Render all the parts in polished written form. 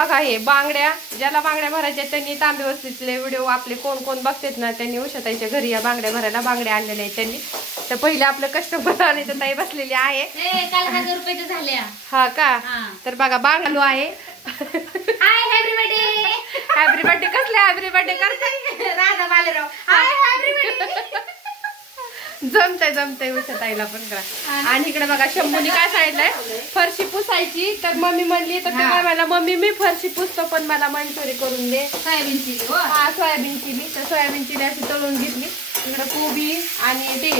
बघा हे बांगड्या, ज्याला बांगड्या भरायच्या त्यांनी तांबे वस्तीतले व्हिडिओ आपले कोण कोण बघतात ना, त्यांनी उषाताईच्या घरी या बांगड्या भरायला बांगड्या आणलेल्या आहेत त्यांनी. तर पहिले आपलं कस्टमर आणि तर ताई बसलेली आहे. काल 1000 रुपये झाल्या. हा का? तर बघा बांगलो आहे. Hi happy birthday. Happy birthday कसले हॅपी बर्थडे करताय Radha Balerao. Hi happy birthday. जमतंय उषाताईला पण करा. आणि इकडे बघा शंभूनी काय सांगितलंय, फरशी पुसायची. तर मम्मी म्हणली तर तेव्हा मला मम्मी मी फरशी पुसतो पण मला मंचुरी करून दे. Soybean chilli. हा सोयाबीन चिली. तर सोयाबीन चिली अशी तळून घेतली. इकडे कोबी आणि ते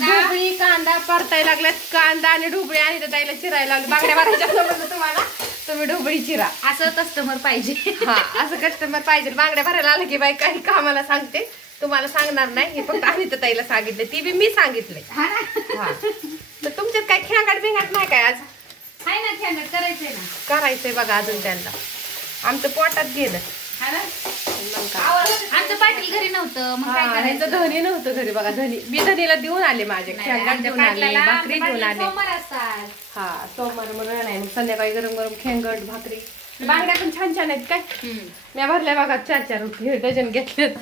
ढोबळी कांदा परतायला लागल्यात. कांदा आणि ढोबळी आणि तर ताईला चिरायला लागली. बांगड्या भरायच्या समजलं तुम्हाला, तुम्ही ढोबळी चिरा. असं कस्टमर पाहिजे. हा असं कस्टमर पाहिजे. बांगड्या भरायला आलं की बाई काही कामाला सांगते, तुम्हाला सांगणार नाही. हे फक्त आणि तर ताईला सांगितलं, ती बी मी सांगितलंय. हा तर तुमच्यात काय खेळाट बिंगाट नाही काय आज? हाय ना खेळाट करायचंय ना. करायचंय बघा अजून त्यांना. आमचं पोटात गेलं. आमचं पाटील घरी नव्हतं मग काय करायचं. धनी नव्हतं घरी बघा. मी धनीला देऊन आले, माझे खेळाट देऊन आले, भाकरी देऊन आले. हा सोमवार म्हणून नाही, मग संध्याकाळी गरम गरम खेंगट भाकरी. बांगड्या पण छान छान आहेत काय. मी भरल्या बघा 4-4 रुपये डझन घेतलेत.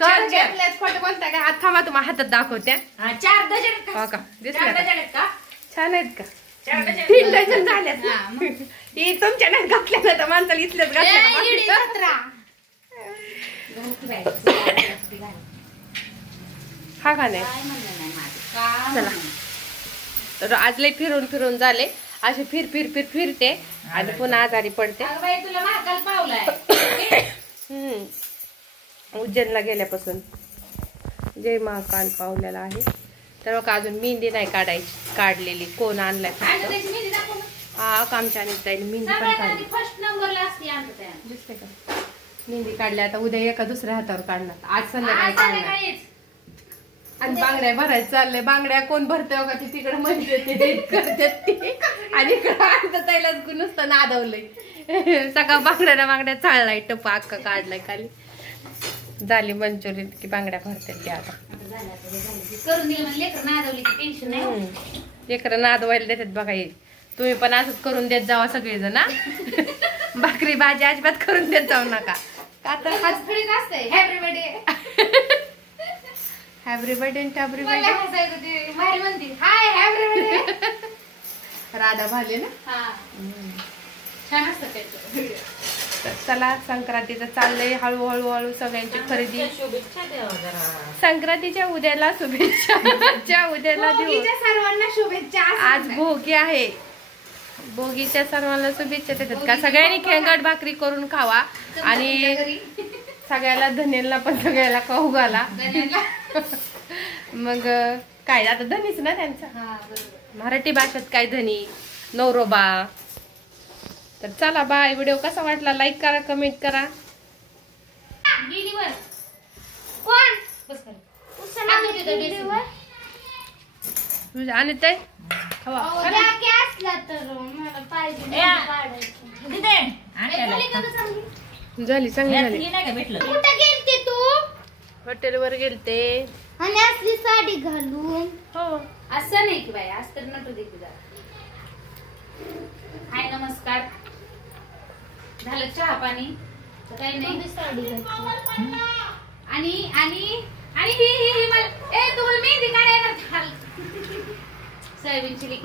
घेतल्यात खोटं बोलताय काय? हात थांबा, तुम्हाला हातात दाखवत्या. 4 डझन का दिसल्या का? छान आहेत का? 3 डझन झाल्यात. ही तुमच्या नाही घातल्या ना, तर माणसाला इथल्याच घातल्या. हा का नाही? चला तर आज लय फिरून फिरून झाले. असे फिरते आणि पुन्हा आजारी पडते. तुला महाकाल पावलाय. उज्जैनला गेल्यापासून जय महाकाल पावलेला आहे. तर बघा अजून मेहंदी नाही काढलेली. कोण आणलाय? हा आमच्या मेहंदी पण काढली. दिसते का? मेहंदी काढली. आता उद्या एका दुसऱ्या हातावर काढणार. आज संध्याकाळी आणि बांगड्या भरायचं चाललंय. बांगड्या कोण भरते बघा, ती तिकडे म्हणजे आणि इकडं ताईलाच नुसतं नादवलंय. सगळा बांगड्या चाललाय. टप्पा अक्का काढलाय खाली. झाली मंचुरी की बांगड्या भरते ते आता. लेकरं नादवायला देतात बघा. हे तुम्ही पण असंच करून देत जावा सगळेजण. भाकरी भाजी अजिबात करून देत जाऊ नका. का तर हॅपी बर्थडे टॅबरी बर्थडे. राधा भाले ना. छान असतं. चला संक्रांतीचं चाललंय हळूहळू सगळ्यांची खरेदी. संक्रांतीच्या उद्याला शुभेच्छा. उद्याला सर्वांना शुभेच्छा. आज भोगी आहे. भोगीच्या सर्वांना शुभेच्छा देतात का? सगळ्यांनी खेंगट भाकरी करून खावा आणि सगळ्याला धनेला पण सगळ्याला खाऊ घाला. मग काय आता धनीच ना त्यांचा. मराठी भाषेत काय धनी नवरोबा. तर चला बाय. व्हिडिओ कसा वाटला लाईक करा, कमेंट करा. आणि ते झाली चांगली झाली. हॉटेलवर गेलते आणि असली साडी घालून. हो असं नाही की बाई आज तर नटू दे तुझा. हाय नमस्कार. झालं चहा पाणी तर काही नाही. साडी आणि आणि आणि ही मला तुम्हाला मेहंदी काढायला सोयाबीन चिली.